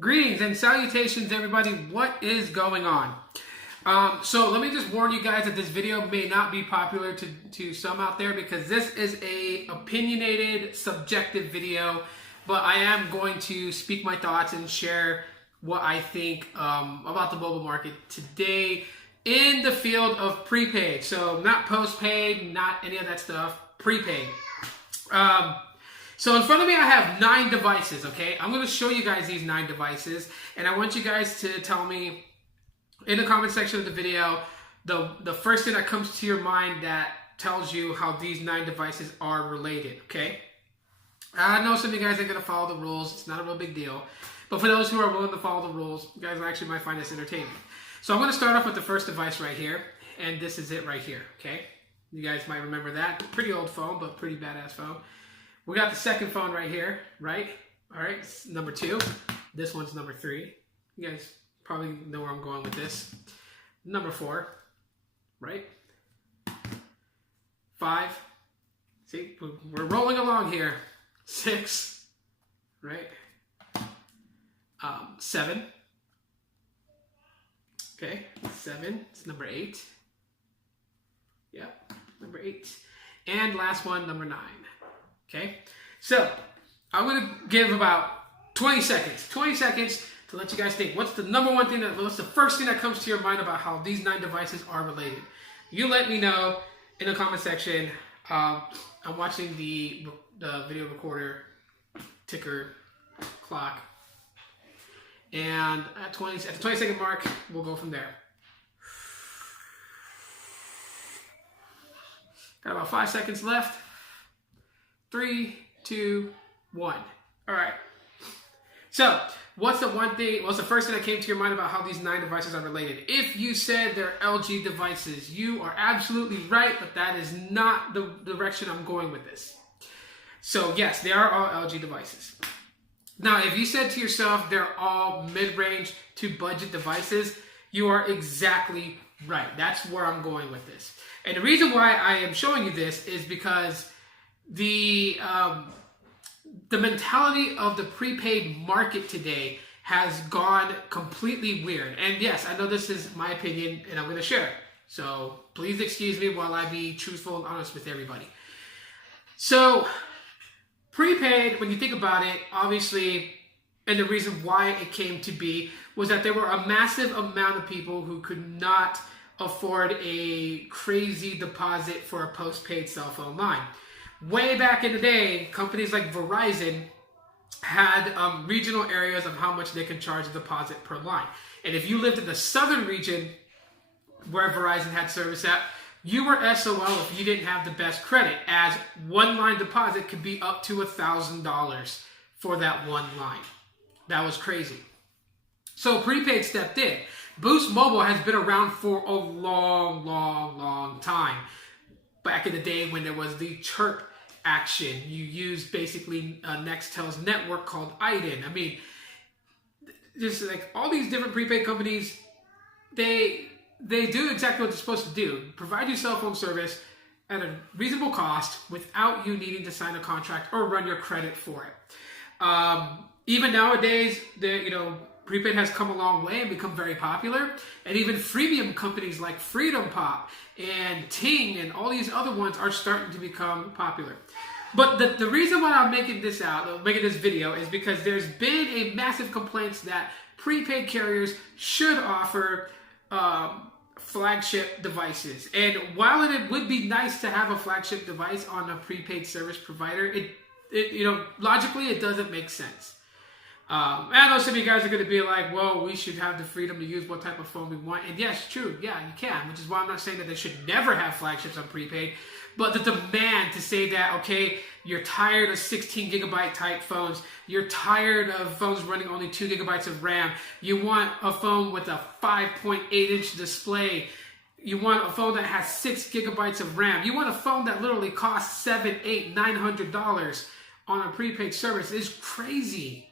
Greetings and salutations, everybody. What is going on? So let me just warn you guys that this video may not be popular to some out there because this is a opinionated, subjective video, but I am going to speak my thoughts and share what I think about the mobile market today in the field of prepaid. So not postpaid, not any of that stuff, prepaid. So in front of me, I have 9 devices, okay? I'm going to show you guys these 9 devices, and I want you guys to tell me in the comment section of the video the first thing that comes to your mind that tells you how these 9 devices are related, okay? I know some of you guys ain't going to follow the rules. It's not a real big deal. But for those who are willing to follow the rules, you guys actually might find this entertaining. So I'm going to start off with the first device right here, and this is it right here, okay? You guys might remember that. Pretty old phone, but pretty badass phone. We got the second phone right here, right? All right, it's number 2. This one's number 3. You guys probably know where I'm going with this. Number 4, right? 5. See, we're rolling along here. 6, right? 7. Okay, 7. It's number 8. Yeah, number 8. And last one, number 9. Okay, so I'm going to give about 20 seconds to let you guys think. What's the number one thing, what's the first thing that comes to your mind about how these 9 devices are related? You let me know in the comment section. I'm watching the video recorder ticker clock. And at the 20-second mark, we'll go from there. Got about 5 seconds left. 3, 2, 1. All right. So, what's the first thing that came to your mind about how these 9 devices are related? If you said they're LG devices, you are absolutely right, but that is not the direction I'm going with this. So, yes, they are all LG devices. Now, if you said to yourself they're all mid-range to budget devices, you are exactly right. That's where I'm going with this. And the reason why I am showing you this is because the mentality of the prepaid market today has gone completely weird. And yes, I know this is my opinion and I'm going to share it. So please excuse me while I be truthful and honest with everybody. So prepaid, when you think about it, obviously, and the reason why it came to be was that there were a massive amount of people who could not afford a crazy deposit for a postpaid cell phone line. Way back in the day, companies like Verizon had regional areas of how much they can charge a deposit per line. And if you lived in the southern region where Verizon had service at, you were SOL if you didn't have the best credit, as one line deposit could be up to $1,000 for that one line. That was crazy. So prepaid stepped in. Boost Mobile has been around for a long time. Back in the day when there was the chirp action, you used basically Nextel's network called IDEN. I mean, just like all these different prepaid companies, they do exactly what they're supposed to do. Provide you cell phone service at a reasonable cost without you needing to sign a contract or run your credit for it. Even nowadays, prepaid has come a long way and become very popular. And even freemium companies like Freedom Pop and Ting and all these other ones are starting to become popular. But the reason why I'm making this video is because there's been a massive complaints that prepaid carriers should offer flagship devices. And while it would be nice to have a flagship device on a prepaid service provider, logically it doesn't make sense. I know some of you guys are going to be like, well, we should have the freedom to use what type of phone we want. And yes, true. Yeah, you can, which is why I'm not saying that they should never have flagships on prepaid. But the demand to say that, okay, you're tired of 16 gigabyte type phones. You're tired of phones running only 2 gigabytes of RAM. You want a phone with a 5.8-inch display. You want a phone that has 6 gigabytes of RAM. You want a phone that literally costs $700, $800, $900 on a prepaid service. It's crazy.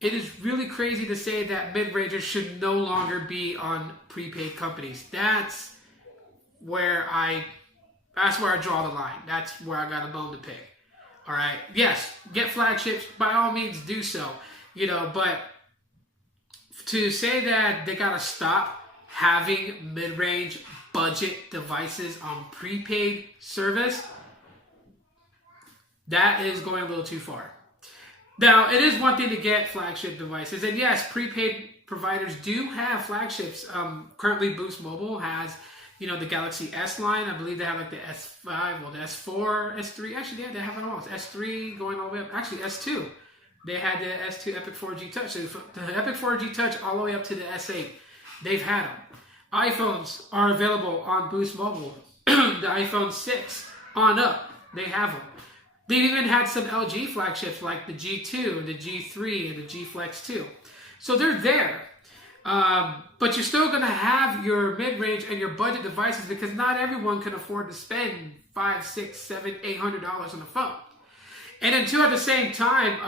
It is really crazy to say that mid-rangers should no longer be on prepaid companies. That's where I draw the line. That's where I got a bone to pick. All right. Yes, get flagships. By all means, do so. But to say that they gotta stop having mid-range budget devices on prepaid service, that is going a little too far. Now, it is one thing to get flagship devices, and yes, prepaid providers do have flagships. Currently, Boost Mobile has, the Galaxy S line. I believe they have like the S5, well, the S4, S3. Actually, yeah, they have it all. It's S3 going all the way up. Actually, S2. They had the S2 Epic 4G Touch. So the Epic 4G Touch all the way up to the S8. They've had them. iPhones are available on Boost Mobile. The iPhone 6 on up, they have them. They've even had some LG flagships like the G2, the G3, and the G Flex 2. So they're there. But you're still going to have your mid-range and your budget devices because not everyone can afford to spend $500, $600, $700, $800 on a phone. And then too, at the same time,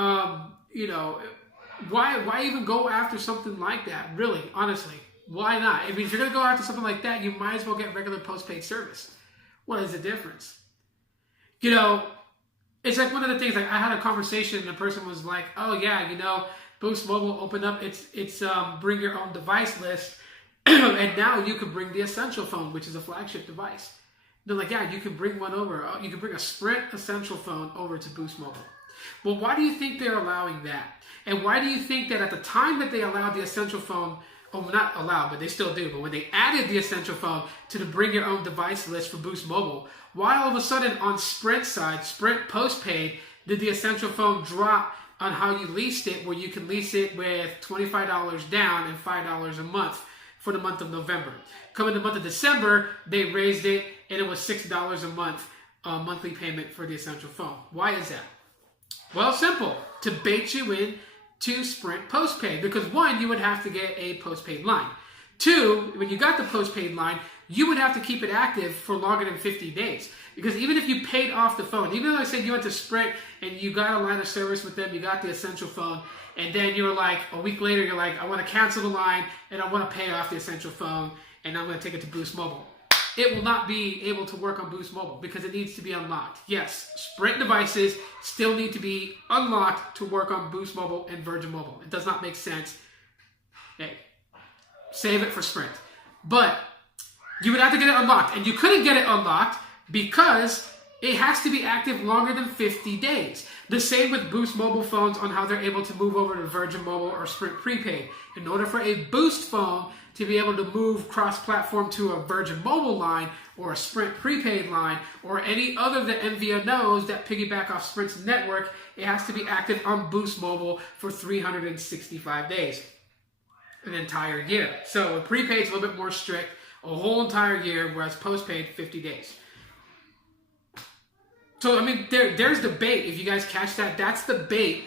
why even go after something like that? Really, honestly, why not? I mean, if you're going to go after something like that, you might as well get regular postpaid service. What is the difference? It's like one of the things, like I had a conversation and the person was like, oh yeah, Boost Mobile opened up its bring your own device list. And now you can bring the Essential phone, which is a flagship device. They're like, yeah, you can bring one over. You can bring a Sprint Essential phone over to Boost Mobile. Well, why do you think they're allowing that? And why do you think that at the time that they allowed the Essential phone, not allowed, but they still do, but when they added the Essential phone to the bring your own device list for Boost Mobile, why all of a sudden on Sprint side, Sprint postpaid, did the Essential phone drop on how you leased it, where you can lease it with $25 down and $5 a month for the month of November? Coming the month of December, they raised it and it was $6 a month monthly payment for the Essential phone. Why is that? Well, simple. To bait you in to Sprint postpaid, because one, you would have to get a postpaid line. Two, when you got the postpaid line, you would have to keep it active for longer than 50 days. Because even if you paid off the phone, even though I said you went to Sprint and you got a line of service with them, you got the Essential phone, and then you were like, a week later, you're like, I want to cancel the line and I want to pay off the Essential phone and I'm going to take it to Boost Mobile. It will not be able to work on Boost Mobile because it needs to be unlocked. Yes, Sprint devices still need to be unlocked to work on Boost Mobile and Virgin Mobile. It does not make sense. Hey, save it for Sprint. But you would have to get it unlocked, and you couldn't get it unlocked because it has to be active longer than 50 days. The same with Boost Mobile phones on how they're able to move over to Virgin Mobile or Sprint Prepaid. In order for a Boost phone to be able to move cross-platform to a Virgin Mobile line or a Sprint Prepaid line or any other that MVNOs that piggyback off Sprint's network, it has to be active on Boost Mobile for 365 days, an entire year. So prepaid's a little bit more strict, a whole entire year, whereas postpaid, 50 days. So, I mean, there's the bait. If you guys catch that, that's the bait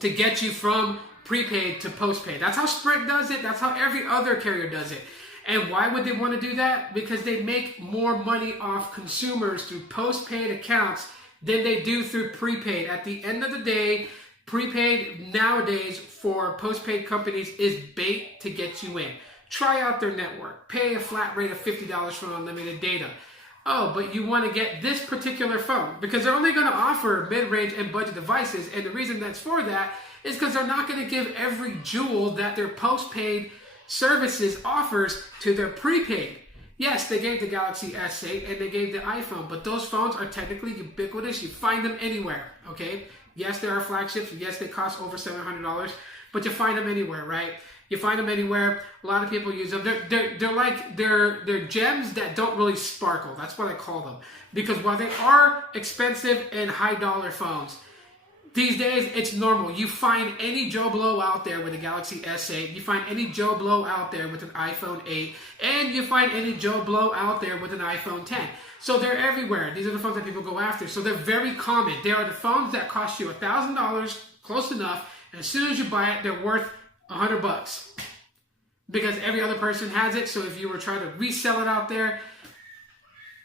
to get you from prepaid to postpaid. That's how Sprint does it. That's how every other carrier does it. And why would they want to do that? Because they make more money off consumers through postpaid accounts than they do through prepaid. At the end of the day, prepaid nowadays for postpaid companies is bait to get you in. Try out their network. Pay a flat rate of $50 for unlimited data. Oh, but you want to get this particular phone because they're only going to offer mid-range and budget devices. And the reason that's for that is because they're not going to give every jewel that their postpaid services offers to their prepaid. Yes, they gave the Galaxy S8 and they gave the iPhone, but those phones are technically ubiquitous. You find them anywhere, okay? Yes, there are flagships. Yes, they cost over $700, but you find them anywhere, right? You find them anywhere. A lot of people use them. They're gems that don't really sparkle. That's what I call them. Because while they are expensive and high dollar phones, these days it's normal. You find any Joe Blow out there with a Galaxy S8. You find any Joe Blow out there with an iPhone 8. And you find any Joe Blow out there with an iPhone 10. So they're everywhere. These are the phones that people go after. So they're very common. They are the phones that cost you $1,000, close enough. And as soon as you buy it, they're worth $100 because every other person has it. So if you were trying to resell it out there,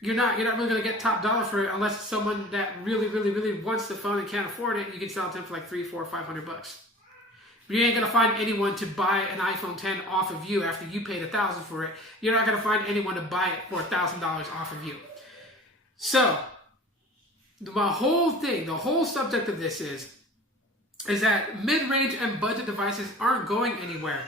you're not really going to get top dollar for it unless it's someone that really wants the phone and can't afford it. You can sell it to them for like $300, $400, $500. But you ain't going to find anyone to buy an iPhone 10 off of you after you paid $1,000 for it. You're not going to find anyone to buy it for $1,000 off of you. So my whole thing, the whole subject of this is that mid-range and budget devices aren't going anywhere.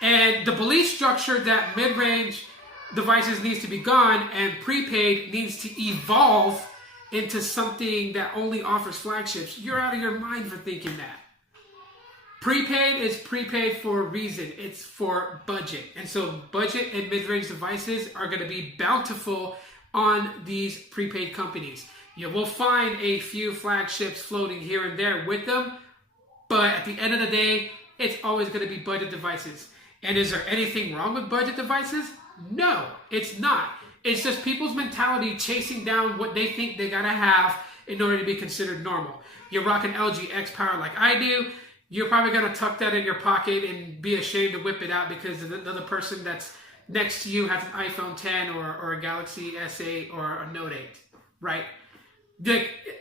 And the belief structure that mid-range devices needs to be gone and prepaid needs to evolve into something that only offers flagships, you're out of your mind for thinking that. Prepaid is prepaid for a reason. It's for budget. And so budget and mid-range devices are going to be bountiful on these prepaid companies. You will find a few flagships floating here and there with them, but at the end of the day, it's always going to be budget devices. And is there anything wrong with budget devices? No, it's not. It's just people's mentality chasing down what they think they gotta have in order to be considered normal. You're rocking LG X Power like I do, you're probably gonna tuck that in your pocket and be ashamed to whip it out because the other person that's next to you has an iPhone 10 or a Galaxy S8 or a Note 8, right?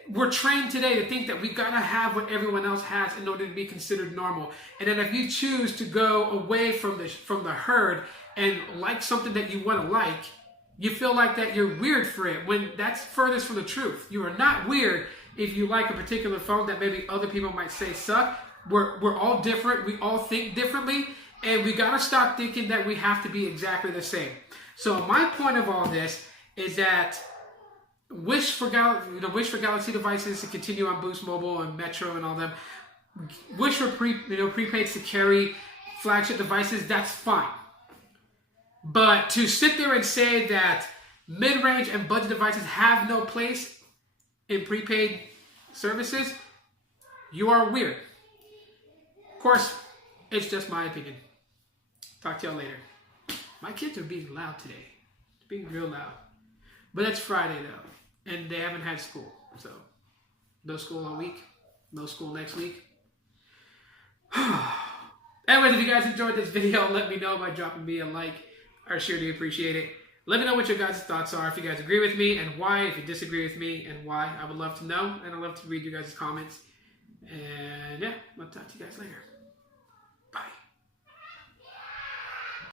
We're trained today to think that we gotta have what everyone else has in order to be considered normal. And then if you choose to go away from the herd and like something that you want to like, you feel like that you're weird for it, when that's furthest from the truth. You are not weird if you like a particular phone that maybe other people might say suck. We're all different. We all think differently, and we gotta stop thinking that we have to be exactly the same. So my point of all this is that wish for Galaxy devices to continue on Boost Mobile and Metro and all them. Wish for prepaids to carry flagship devices. That's fine. But to sit there and say that mid-range and budget devices have no place in prepaid services, you are weird. Of course, it's just my opinion. Talk to y'all later. My kids are being loud today. Being real loud. But it's Friday though, and they haven't had school. So, no school all week, no school next week. Anyways, if you guys enjoyed this video, let me know by dropping me a like. I sure do appreciate it. Let me know what your guys' thoughts are. If you guys agree with me and why. If you disagree with me and why. I would love to know. And I'd love to read you guys' comments. And yeah, I'll talk to you guys later.